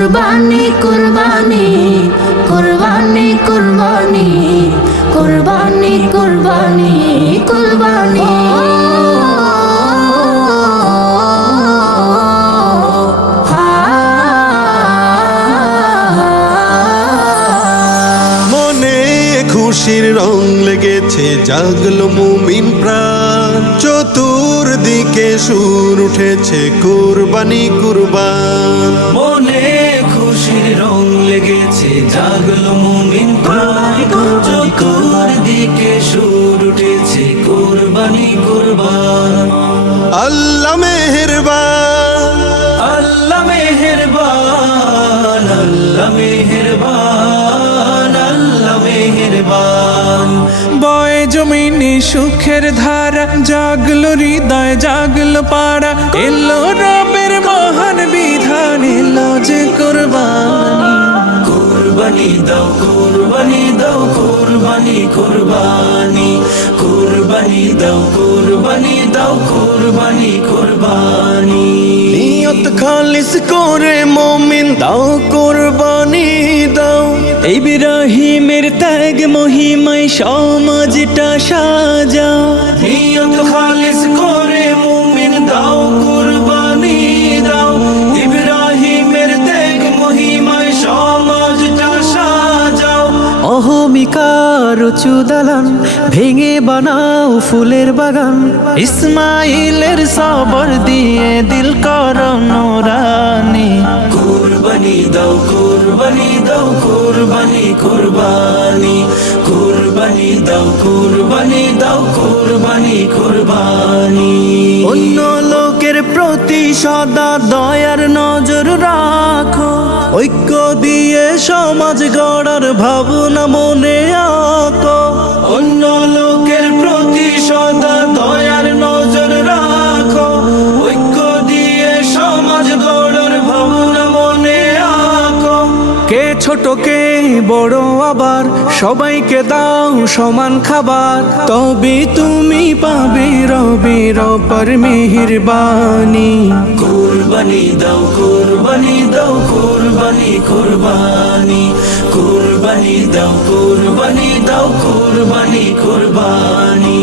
কুরবানি কুরবানি কুরবানি কুরবানি কুরবানি কুরবানি কুরবানি মনে খুশির রং লেগেছে, জাগলো মুমিন প্রাণ, চতুর্দিকে সুর উঠেছে কুরবানি কুরবান। মনে খুশির রং লেগেছে, জাগলো মুমিন প্রাণ, চতুর্দিকে সুর উঠেছে কুরবানি কুরবান। আল্লাহ মেহেরবান, আল্লাহ মেহেরবান, আল্লাহ মেহেরবান, আল্লাহ মেহেরবান। বয়ে জমিনে সুখের ধারা, জাগলো হৃদয় জাগলো পাড়া, এলো রবের মহান বিধান, এলো যে কুরবানি। কুরবানি দাও কুরবানি দাও কুরবানি কুরবানি কুরবানি দাও কুরবানি দাও কুরবানি কুরবানি। নিয়ত খালিস করে মুমিন দাও কুরবানি দাও। ইব্রাহিমের ত্যাগ মহিমায় সমাজটা সাজাও, নিয়ত খালিস করে মুমিন দাও কুরবানি দাও। ইব্রাহিমের ত্যাগ মহিমায় সমাজটা সাজাও। অহমিকার উঁচু দালান ভেঙে বানাও ফুলের বাগান, ইসমাইলের সবর দিয়ে দিল করো নুরানি। কুরবানি দাও কুরবানি দাও কুরবানি কুরবানি কুরবানি দাও কুরবানি দাও কুরবানি কুরবানি। অন্য লোকের প্রতি সদা দয়ার নজর রাখো, ঐক্য দিয়ে সমাজ গড়ার ভাবনা মনে আঁকো। অন্য লোকের প্রতি সদা দয়ার নজর রাখো, ঐক্য দিয়ে সমাজ গড়ার ভাবনা মনে আঁকো। কে ছোট কে বড় আবার সবাইকে দাও সমান খাবার, তবে তুমি পাবে রবের অপার মেহেরবানি। কুরবানি দাও কুরবানি দাও কুরবানি কুরবানি কুরবানি দাও কুরবানি দাও কুরবানি কুরবানি।